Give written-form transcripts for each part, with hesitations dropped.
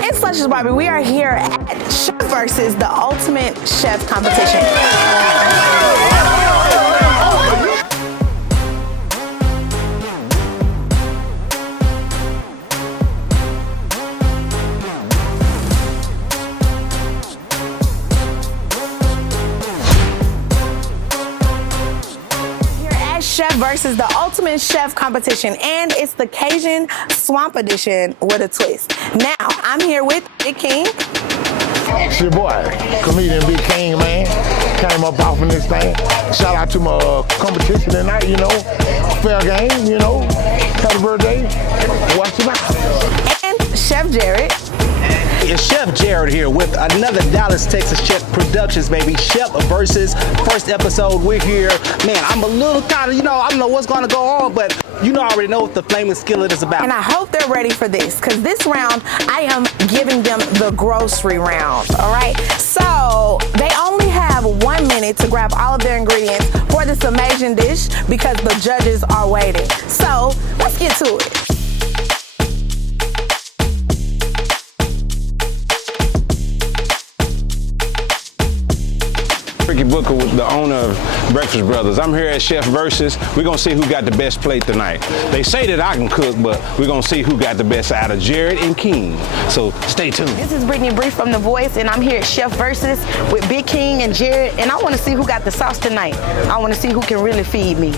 It's Luscious Barbie. We are here at Chef versus the Ultimate Chef competition. Chef versus the Ultimate Chef competition, and it's the Cajun Swamp Edition with a twist. Now, I'm here with Big King. It's your boy, comedian Big King, man. Came up off in this thing. Shout out to my competition tonight, you know. Fair game, you know. Happy birthday. Watch it out. And Chef Jarrett. It's Chef Jarrett here with another Dallas, Texas Chef Productions, baby. Chef versus first episode. We're here. Man, I'm a little kind of, I don't know what's going to go on, but I already know what the flaming skillet is about. And I hope they're ready for this, because this round, I am giving them the grocery round, all right? So they only have 1 minute to grab all of their ingredients for this amazing dish because the judges are waiting. So let's get to it. Ricky Booker, with the owner of Breakfast Brothers. I'm here at Chef Versus. We're gonna see who got the best plate tonight. They say that I can cook, but we're gonna see who got the best out of Jarrett and King. So stay tuned. This is Brittany Bree from The Voice, and I'm here at Chef Versus with Big King and Jarrett, and I wanna see who got the sauce tonight. I wanna see who can really feed me.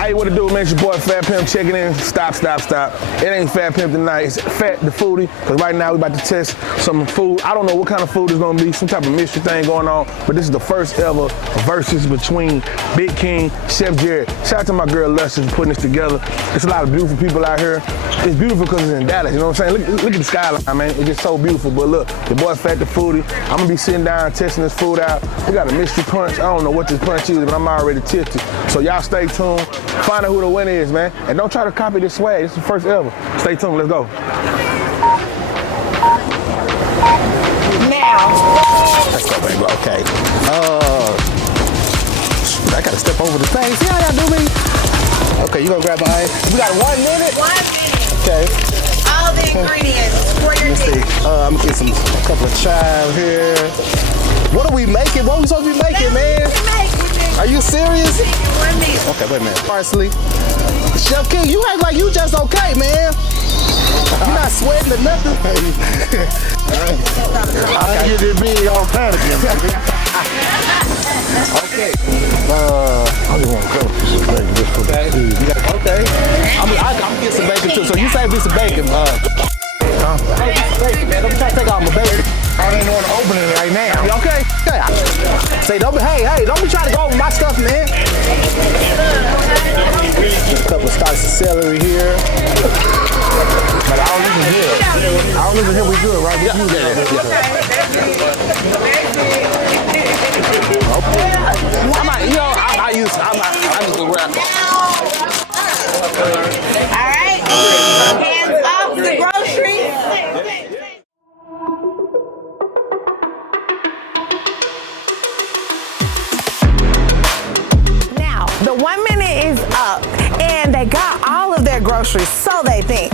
Hey, what it do, man? It's your boy Fat Pimp checking in. Stop. It ain't Fat Pimp tonight. It's Fat the Foodie, because right now we about to test some food. I don't know what kind of food it's gonna be, some type of mystery thing going on, but this is the first ever versus between Big King, Chef Jarrett. Shout out to my girl Luscious for putting this together. It's a lot of beautiful people out here. It's beautiful because it's in Dallas, you know what I'm saying? Look at the skyline, man. It's just so beautiful. But look, the boy Fat the Foodie. I'm gonna be sitting down testing this food out. We got a mystery punch. I don't know what this punch is, but I'm already tipsy. So y'all stay tuned. Find out who the winner is, man. And don't try to copy this swag. This is the first ever. Stay tuned. Let's go. Let's go, baby. Okay. I gotta step over the thing. See how y'all do me? Okay, you gonna grab my eye? We got 1 minute? 1 minute. Okay. All the ingredients for your Let's see. I'm gonna get a couple of chives here. What are we making? What are we supposed to be making, man? Are you serious? 1 minute. Okay, wait a minute. Parsley. Chef King, you act like you just okay, man. You're not sweating or nothing. I get this big all panicking. Okay. I just want to go for some bacon just for that. Okay. I'm gonna get some bacon too. So you say this is bacon. Hey, this is bacon, man. Don't be trying to take all my bacon. I didn't want to open it right now. You okay? Yeah. Say, don't be trying to go over my stuff, man. Just a couple of slices of celery here. But I don't listen here. I don't listen here. We good, right? We do that. I'm just gonna grab it. All right, hands off the groceries. Now, the 1 minute is up, and they got all of their groceries, so they think.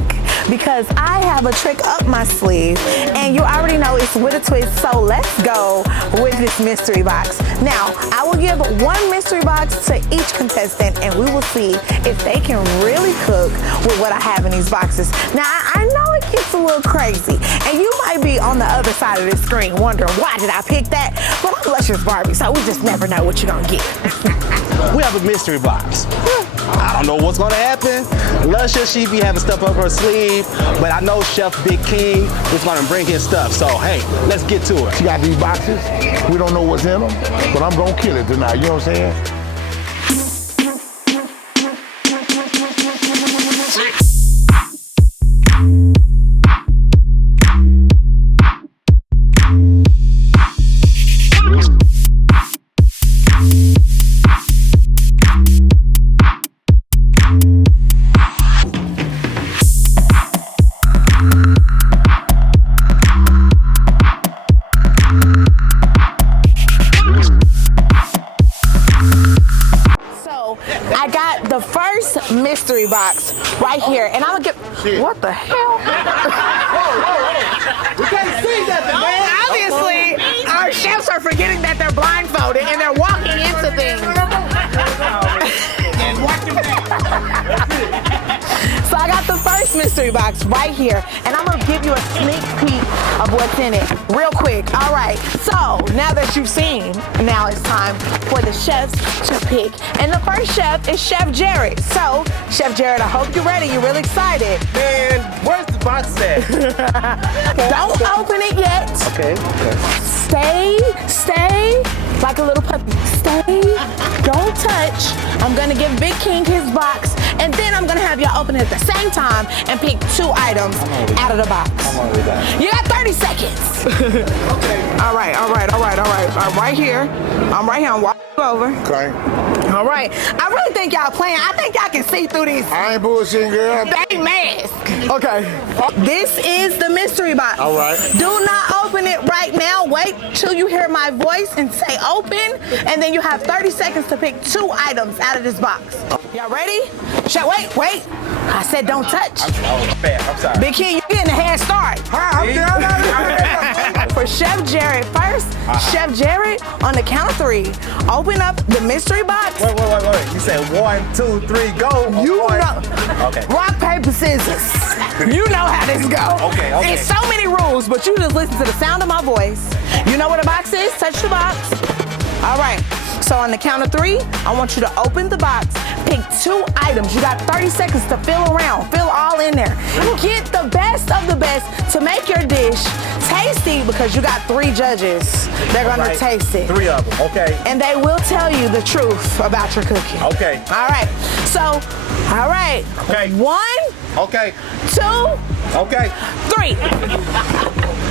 Because I have a trick up my sleeve, and you already know it's with a twist, so let's go with this mystery box. Now, I will give 1 mystery box to each contestant, and we will see if they can really cook with what I have in these boxes. Now, I know it gets a little crazy, and you might be on the other side of this screen wondering, why did I pick that? But I'm Luscious Barbie, so we just never know what you're gonna get. We have a mystery box. I don't know what's gonna happen. Luscious, she be having stuff up her sleeve, but I know Chef Big King is gonna bring his stuff. So hey, let's get to it. She got these boxes. We don't know what's in them, but I'm gonna kill it tonight. You know what I'm saying? The first mystery box right here, and I'm gonna get, what the hell? We can't see nothing, man. Obviously, our chefs are forgetting that they're blindfolded and they're walking into things. So I got the first mystery box right here, and I'm gonna give you a sneak peek of what's in it real quick. All right, so now that you've seen, now it's time for the chefs to pick. And the first chef is Chef Jarrett. So, Chef Jarrett, I hope you're ready. You're really excited. Man, where's the box at? Don't open it yet. Okay. Stay like a little puppy. Stay, don't touch. I'm gonna give Big King his box, and then I'm gonna have y'all open it at the same time and pick 2 items out of the box. You got 30 seconds. Okay. All right. I'm right here. I'm walking over. Okay. All right. I really think y'all playing. I think y'all can see through these I ain't bullshitting, girl. dang mask. Okay. This is the mystery box. All right. Do not open it right now. Wait till you hear my voice and say open, and then you have 30 seconds to pick 2 items out of this box. Y'all ready? Wait. I said don't touch. I'm sorry. Big King, you're getting a head start. For Chef Jarrett first, Chef Jarrett, on the count of 3, open up the mystery box. Wait. You said 1, 2, 3, go. You know. Okay. Rock, paper, scissors. You know how this go. Okay. It's so many rules, but you just listen to the sound of my voice. You know what a box is? Touch the box. All right. So on the count of 3, I want you to open the box, pick 2 items. You got 30 seconds to fill around, fill all in there. Get the best of the best to make your dish tasty, because you got 3 judges. They're gonna taste it. 3 of them, okay. And they will tell you the truth about your cooking. Okay. All right. So, all right. Okay. 1, Okay. 2, Okay. 3.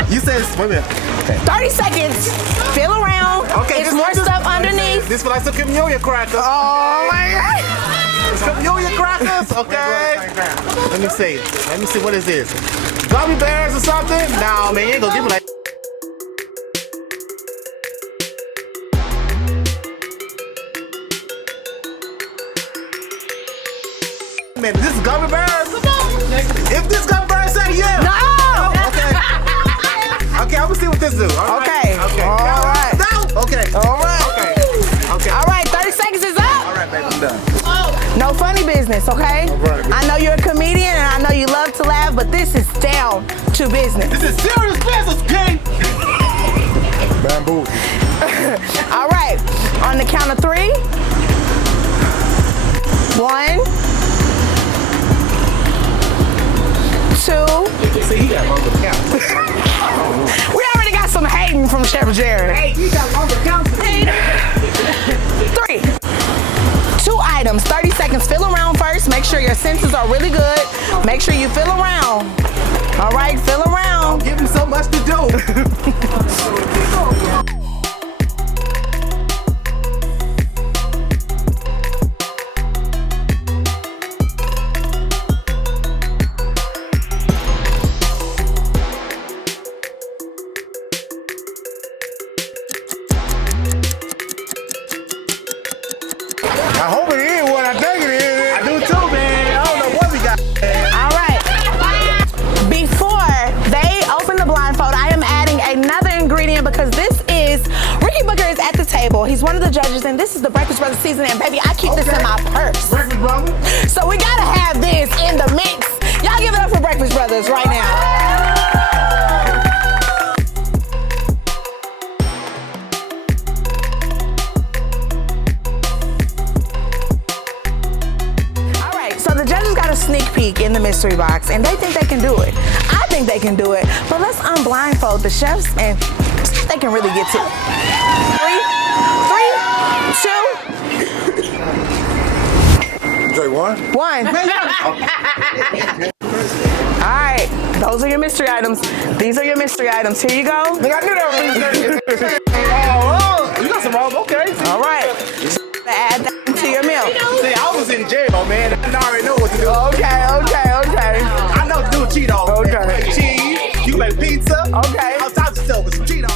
You said, wait a minute. Okay. 30 seconds. Fill around. Okay. It's more stuff underneath. This for like some chameleon crackers. Oh my God. Chameleon crackers, okay. Let me see. What is this? Gummy bears or something? No, man, you ain't gonna give me like. Man, this is gummy bears? If this gummy bears say yeah. No. Okay. Okay, I'm gonna see what this do. All right. Okay. Okay. All right. No. Okay. All right. Okay. Okay. All right. 30 seconds is up. All right, baby, I'm done. No funny business, okay? right. I know you're a comedian and I know you love to laugh, but this is down to business. This is serious business, King. Bamboo. All right. On the count of 3. 1, 2. See, he got longer count. We already got some hating from Chef Jarrett. Hey, you got longer count. 3. 2 items, 30 seconds. Fill around first. Make sure your senses are really good. Make sure you fill around. All right, fill around. Give him so much to do. I hope it is what I think it is. I do too, man. I don't know what we got. All right. Before they open the blindfold, I am adding another ingredient because this is, Ricky Booker is at the table. He's one of the judges, and this is the Breakfast Brothers seasoning. And baby, I keep this in my purse. Breakfast brother. So we gotta have this in the mix. Y'all give it up for Breakfast Brothers right now. Sneak peek in the mystery box, and they think they can do it. I think they can do it, but let's unblindfold the chefs and see if they can really get to it. 3, 2, Say 1. 1. All right, those are your mystery items. These are your mystery items. Here you go. Nigga, I knew that was You got some robe, okay. All right. Add that to your meal. See, I was in jail, man. I already know what to do. Okay. I know to do Cheetos. Okay. You make cheese, you make pizza. Okay. All types of stuff with some Cheetos.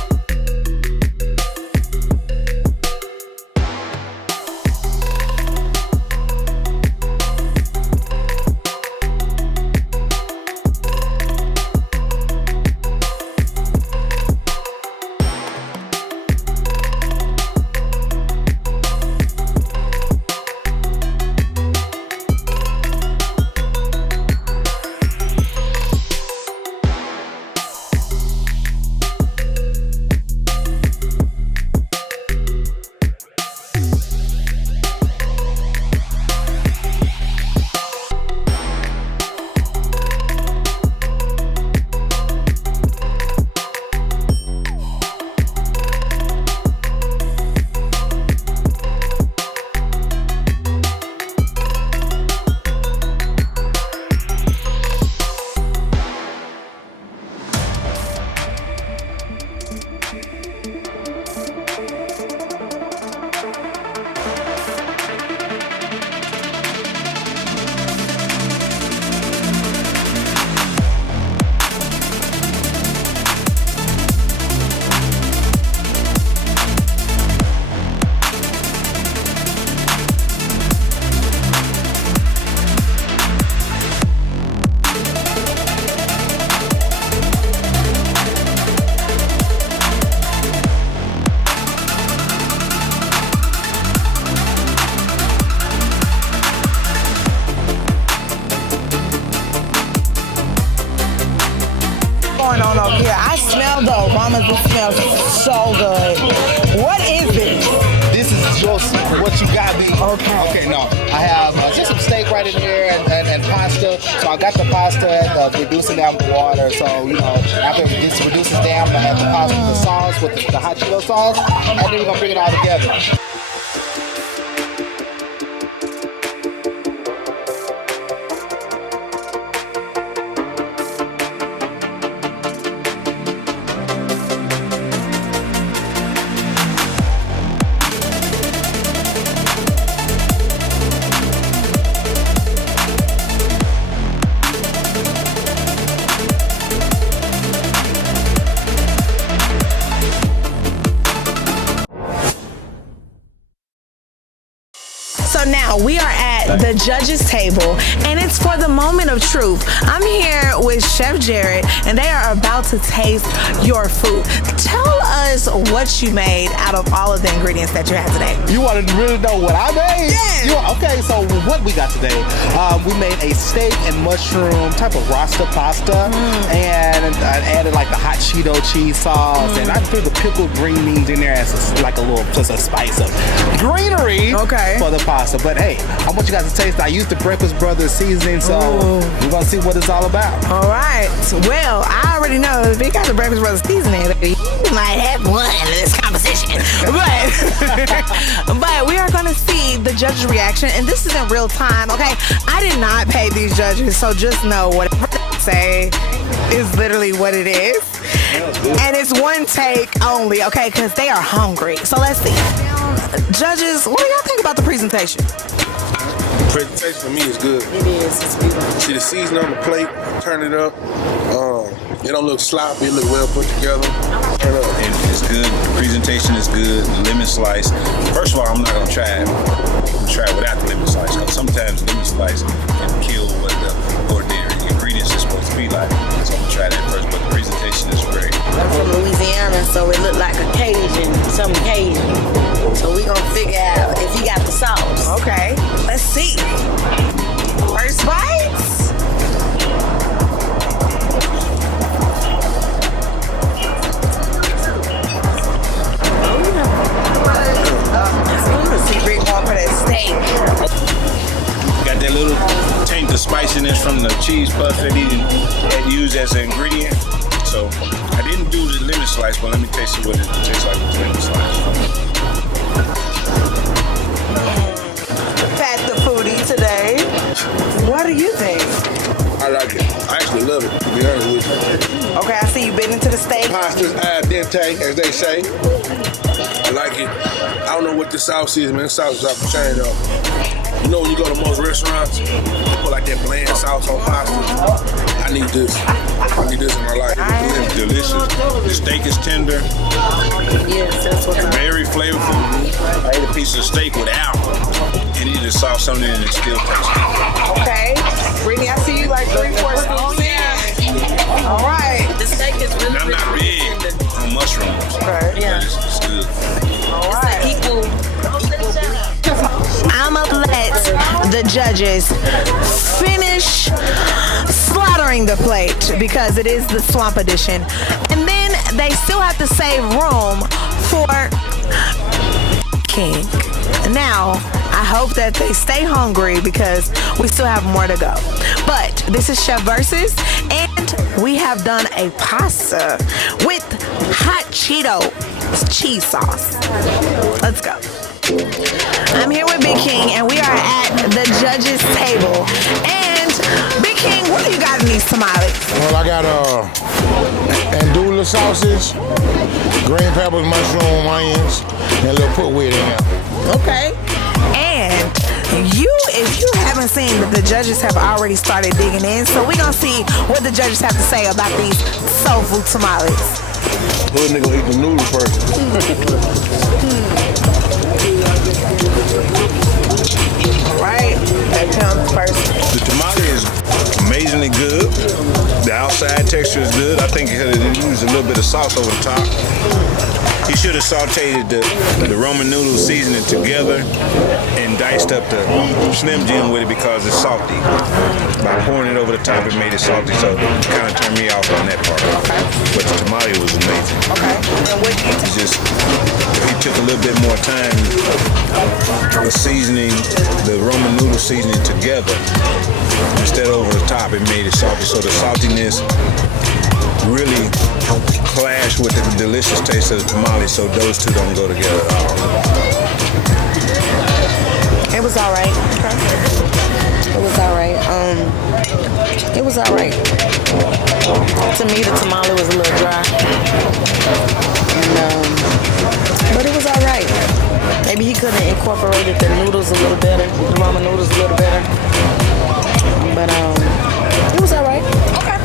going on over here? I smell the aromas. It smells so good. What is this? This is just what you got me. Okay. Okay, no. I have just some steak right in here and pasta. So I got the pasta and reducing down the water. So, you know, after this reduces down, I have the pasta with the sauce, with the hot Cheeto sauce, and then we're going to bring it all together. So now we are at the judges table and it's for the moment of truth. I'm here with Chef Jarrett and they are about to taste your food. Tell us what you made out of all of the ingredients that you had today. You want to really know what I made? Yeah. Okay, so what we got today? We made a steak and mushroom type of rasta pasta, and I added like the hot Cheeto cheese sauce, and I threw the pickled green beans in there as like a little just a spice of greenery for the pasta. But hey, I want you guys to taste. I used the Breakfast Brothers seasoning, so we're gonna see what it's all about. All right. Well, I already know if you got the Breakfast Brothers seasoning, you might have won this competition. But we are gonna see the judges' reaction, and this is in real time. Okay, I did not pay these judges, so just know whatever they say is literally what it is, and it's one take only. Okay, because they are hungry. So let's see. Judges, what do y'all think about the presentation? The presentation for me is good. It is. It's beautiful. See the seasoning on the plate, turn it up. It don't look sloppy, it look well put together. Turn it up. It's good. The presentation is good. Lemon slice. First of all, I'm not gonna try it. I'm gonna try it without the lemon slice, because sometimes lemon slice can kill what the ordinary ingredients is supposed to be like. So I'm gonna try that first. But the presentation is great. I'm from Louisiana, so it looked like a Cajun, something Cajun. So we gonna figure out if he got the sauce. Okay, let's see. First bites. Let's see, big one for that steak. Got that little taint of spiciness from the cheese puff that he had used as an ingredient. So I didn't do the lemon slice, but let me taste what it tastes like with the lemon slice. Pat the foodie today. What do you think? I like it. I actually love it, to be honest with you. Okay, I see you bit into the steak. Pasta's al dente, as they say. I like it. I don't know what the sauce is, man. The sauce is off the chain, though. You know when you go to most restaurants, they put like that bland sauce on pasta. I need this. I need this in my life. It's delicious. The steak is tender. Yes, that's what Very flavorful. I ate a piece of steak without any of the sauce on it, and it still tastes good. Okay. Brittany, I see you like 3-4 scoops in. All right. The steak is really, And I'm not really big tender. on mushrooms. Okay. Yeah. But it's good. All It's right. an equal. I'm gonna let the judges finish slaughtering the plate because it is the swamp edition. And then they still have to save room for King. Now, I hope that they stay hungry because we still have more to go. But this is Chef Versus, and we have done a pasta with hot Cheeto cheese sauce. Let's go. I'm here with Big King, and we are at the judges' table. And Big King, what do you got in these tamales? Well, I got andouille sauces, green peppers, mushroom, onions, and a little put with in there. Okay. And if you haven't seen, the judges have already started digging in. So we're gonna see what the judges have to say about these soulful tamales. Hood nigga eat the noodles first. All right, that comes first. The tamale is amazingly good. The outside texture is good. I think it used a little bit of sauce over the top. He should have sauteed the Roman noodle seasoning together and diced up the Slim Jim with it because it's salty. By pouring it over the top, it made it salty, so it kind of turned me off on that part. Okay. But the tamale was amazing. Okay. And what do you It's just, if he took a little bit more time with seasoning the Roman noodle seasoning together, instead over the top, it made it salty. So the saltiness really clash with the delicious taste of the tamale, so those two don't go together at all. It was all right. It was all right. It was all right. To me, the tamale was a little dry, but it was all right. Maybe he could have incorporated the noodles a little better, the ramen noodles a little better. But it was all right. Okay.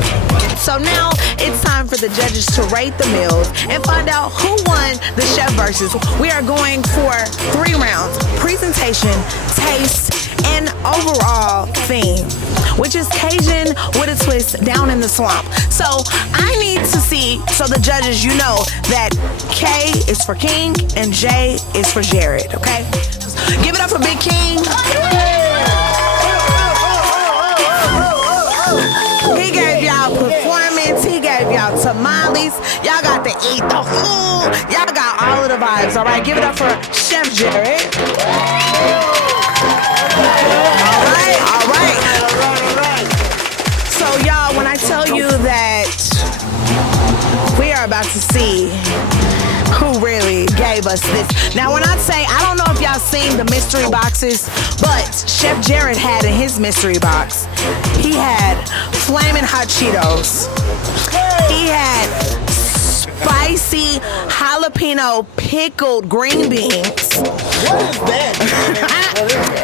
So now it's time for the judges to rate the meals and find out who won the chef versus. We are going for 3 rounds: presentation, taste, and overall theme, which is Cajun with a twist down in the swamp. So I need to see, so the judges, you know that K is for King and J is for Jarrett, okay? Give it up for Big King. He gave y'all performance, he gave y'all tamales, y'all got to eat the food, y'all got all of the vibes, all right? Give it up for Chef Jarrett. All right. So y'all, when I tell you that we are about to see who really gave us this. Now when I say, I don't know if y'all seen the mystery boxes, but Chef Jarrett had in his mystery box, he had flaming hot Cheetos. He had spicy jalapeno pickled green beans. What is that?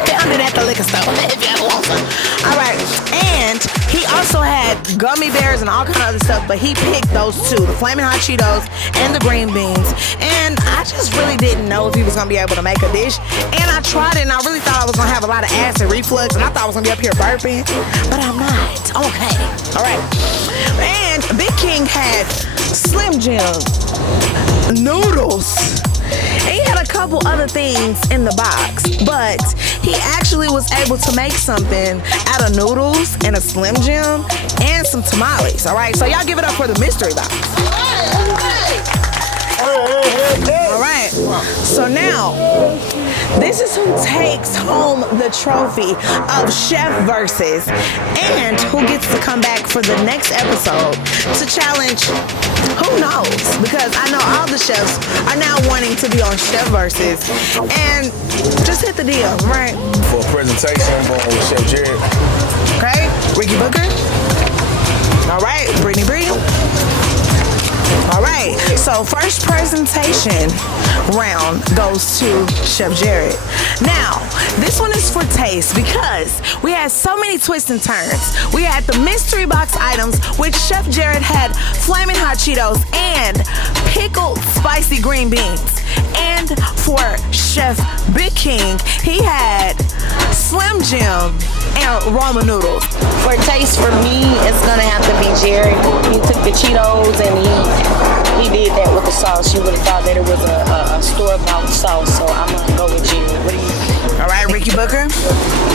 Found it at the liquor store. All right, and he also had gummy bears and all kind of other stuff, but he picked those two, the flaming hot Cheetos and the green beans. And I just really didn't know if he was gonna be able to make a dish. And I tried it, and I really thought I was gonna have a lot of acid reflux, and I thought I was gonna be up here burping, but I'm not. Okay, all right. And Big King had Slim Jim noodles. And he had a couple other things in the box, but he actually was able to make something out of noodles and a Slim Jim and some tamales, all right? So y'all give it up for the mystery box. All right, so now, this is who takes home the trophy of Chef Versus and who gets to come back for the next episode to challenge, who knows? Because I know all the chefs are now wanting to be on Chef Versus, and just hit the deal, right? For a presentation, I'm going with Chef Jarrett. Okay, Ricky Booker. All right, Brittany Bree. All right, so first presentation round goes to Chef Jarrett. Now, this one is for taste because we had so many twists and turns. We had the mystery box items, which Chef Jarrett had flaming hot Cheetos and pickled spicy green beans. And for Chef Big King, he had Slim Jim and ramen noodles. For taste, for me, it's gonna have to be Jerry. He took the Cheetos and he did that with the sauce. You would have thought that it was a store-bought sauce, so I'm gonna go with Jerry. What do you think? All right, Ricky Booker.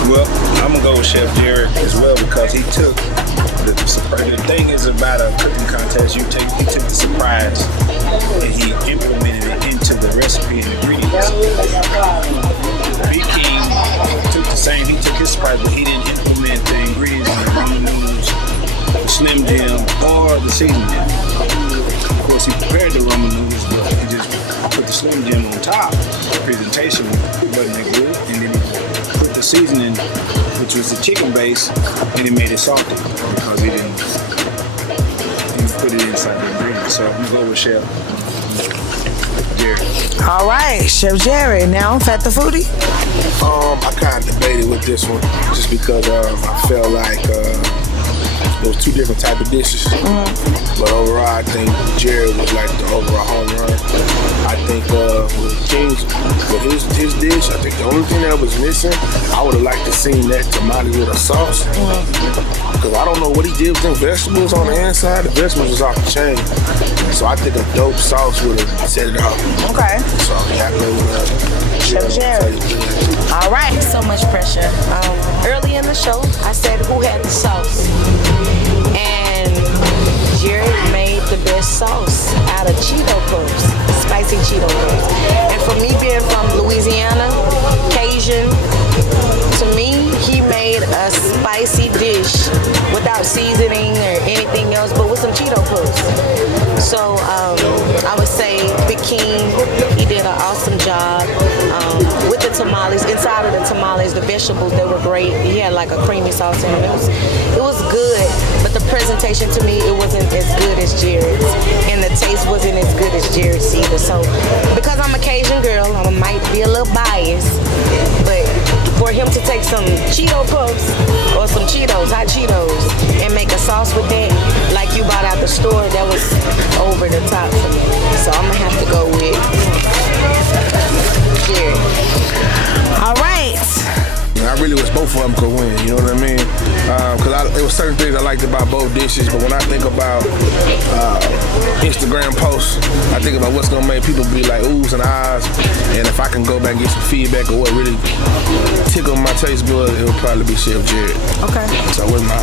Well, I'm gonna go with Chef Jarrett as well because he took the surprise. The thing is about a cooking contest, he took the surprise and he implemented it into the recipe and ingredients. Big King took the same, he took his surprise, but he didn't implement the ingredients in the ramen noodles, the Slim Jim, or the seasoning. Of course, he prepared the ramen noodles, but he just put the Slim Jim on top. The presentation wasn't that good, and then he put the seasoning, which was the chicken base, and he made it salty because he didn't put it inside the ingredients. So I'm gonna go with Chef Jarrett. All right, Chef Jarrett. Now, Fat the Foodie. I kind of debated with this one just because I felt like It was two different type of dishes. But overall, I think Jarrett was like the overall home run. I think with King's, with his dish, I think the only thing that was missing, I would have liked to seen that tamale with a sauce. Because I don't know what he did with them vegetables on the inside. The vegetables was off the chain. So I think a dope sauce would have set it off. Okay. So yeah, I go with Chef Jarrett. All right. So much pressure. Early in the show, I said who had the sauce, and Jarrett made the best sauce out of Cheeto puffs, spicy Cheeto puffs. And for me being from Louisiana, Cajun, to me, he made a spicy dish without seasoning or anything else, but with some Cheeto puffs. So I would say Big King, he did an awesome job with the tamales. Inside of the tamales, the vegetables, they were great. He had like a creamy sauce in them. It was good, but the presentation to me, it wasn't as good as Jarrett's, and the taste wasn't as good as Jarrett's either. So because I'm a Cajun girl, I might be a little biased, but for him to take some Cheeto puffs or some Cheetos, hot Cheetos, and make a sauce with that, like you bought out the store, that was over the top for me. So I'm gonna have to go with Jarrett. All right. I really wish both of them could win, you know what I mean? Because there were certain things I liked about both dishes, but when I think about Instagram posts, I think about what's going to make people be like oohs and ahs, and if I can go back and get some feedback of what really tickled my taste bud, it would probably be Chef Jarrett. Okay. So with my,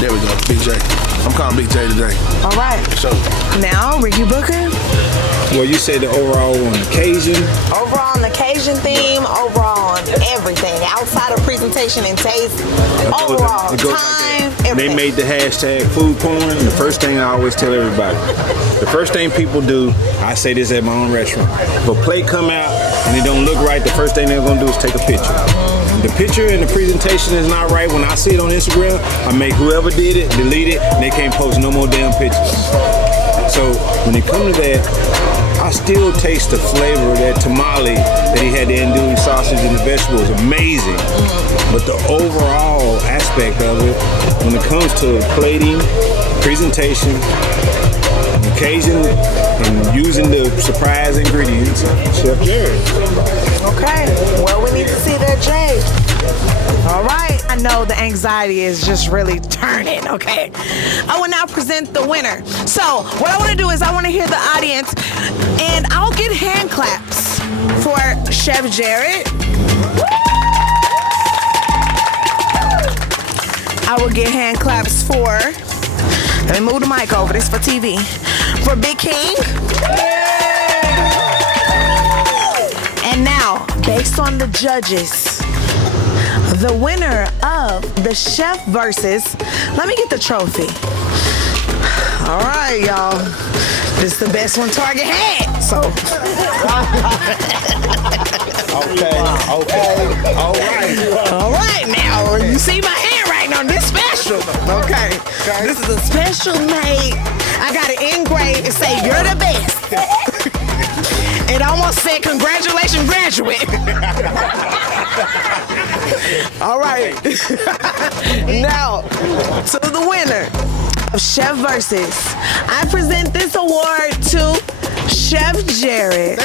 there we go, Big J. I'm calling Big J today. All right. So Now, Ricky Booker. Well, you said the overall on the Cajun. Overall on the Cajun theme, overall on everything, outside of presentation and taste, overall, It goes like time, that. They everything. made the hashtag food porn. The first thing I always tell everybody, the first thing people do, I say this at my own restaurant. If a plate come out and it don't look right, the first thing they're gonna do is take a picture. The picture and the presentation is not right. When I see it on Instagram, I make whoever did it, delete it, and they can't post no more damn pictures. So when it comes to that, I still taste the flavor of that tamale that he had the andouille sausage and the vegetables. Amazing. But the overall aspect of it, when it comes to plating, presentation, occasion, and using the surprise ingredients, Chef Jarrett. Okay, well, we need to see that Jay. All right, I know the anxiety is just really turning, okay? I will now present the winner. So, what I want to do is I want to hear the audience, and I'll get hand claps for Chef Jarrett. I will get hand claps for, let me move the mic over, this for TV, for Big King. And now, based on the judges, the winner of the Chef Versus, let me get the trophy. All right, y'all. This is the best one Target had, so. Okay. All right, now, you see my handwriting on this special. Okay. This is a special made. I got it engraved and say, you're the best. It almost said, congratulations, graduate. All right. Now, to the winner of Chef Versus, I present this award to Chef Jarrett.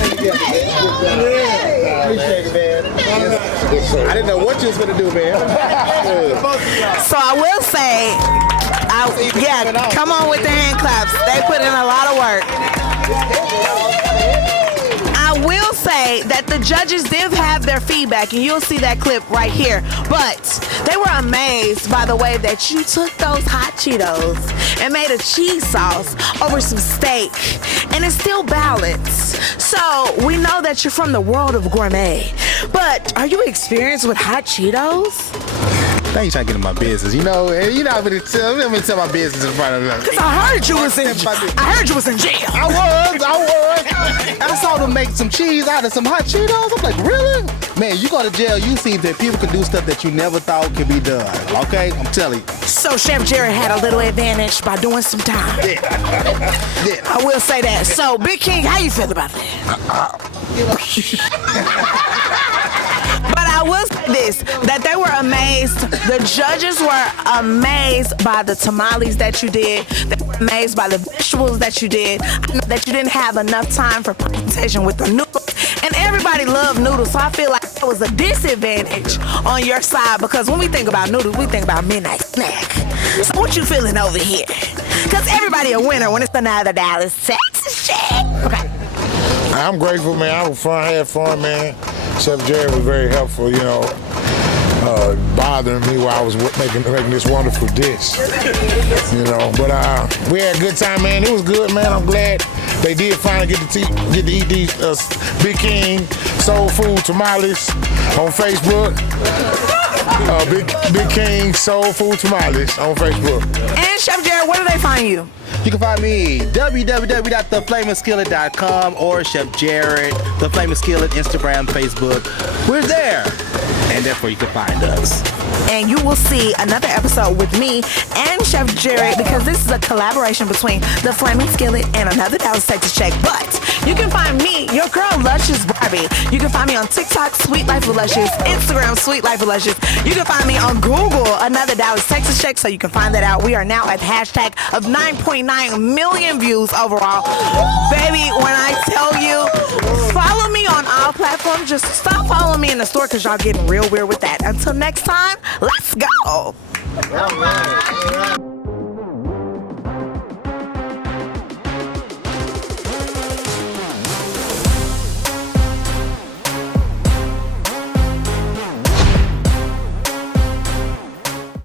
Thank you. I didn't know what you was gonna do, man. So I will say, come on with the hand claps. They put in a lot of work. I will say that the judges did have their feedback, and you'll see that clip right here. But they were amazed by the way that you took those hot Cheetos and made a cheese sauce over some steak, and it's still balanced. So we know that you're from the world of gourmet, but are you experienced with hot Cheetos? Now you trying to get in my business, you know? And you know I'm gonna tell my business in front of them. Cause I heard you was in jail. I was. I saw them make some cheese out of some hot Cheetos. I'm like, really? Man, you go to jail, you see that people can do stuff that you never thought could be done. Okay? I'm telling you. So Chef Jarrett had a little advantage by doing some time. Yeah. I will say that. So Big King, how you feel about that? But I will say this, that they were amazed. The judges were amazed by the tamales that you did. They were amazed by the vegetables that you did. I know that you didn't have enough time for presentation with the noodles. And everybody loved noodles, so I feel like that was a disadvantage on your side, because when we think about noodles, we think about midnight snack. So what you feeling over here? Because everybody a winner when it's another Dallas, Texas check. Okay. I'm grateful, man. I was fun, had fun, man. Chef Jarrett was very helpful, you know, bothering me while I was making this wonderful dish, you know. But we had a good time, man. It was good, man. I'm glad they did finally get to eat these Big King Soul Food Tamales on Facebook. Big King Soul Food Tamales on Facebook. And Chef Jarrett, where do they find you? You can find me www.theflamingskillet.com or Chef Jarrett, The Flaming Skillet, Instagram, Facebook. We're there. And that's where you can find us. And you will see another episode with me and Chef Jarrett, because this is a collaboration between The Flaming Skillet and another Dallas, Texas check. But you can find me, your girl Luscious Barbie. You can find me on TikTok, Sweet Life with Luscious, Instagram, Sweet Life with Luscious. You can find me on Google, another Dallas, Texas check, so you can find that out. We are now at the hashtag of 9.9 million views overall. Baby, when I tell you, follow me on all platforms. Just stop following me in the store, because y'all getting real weird with that. Until next time, let's go.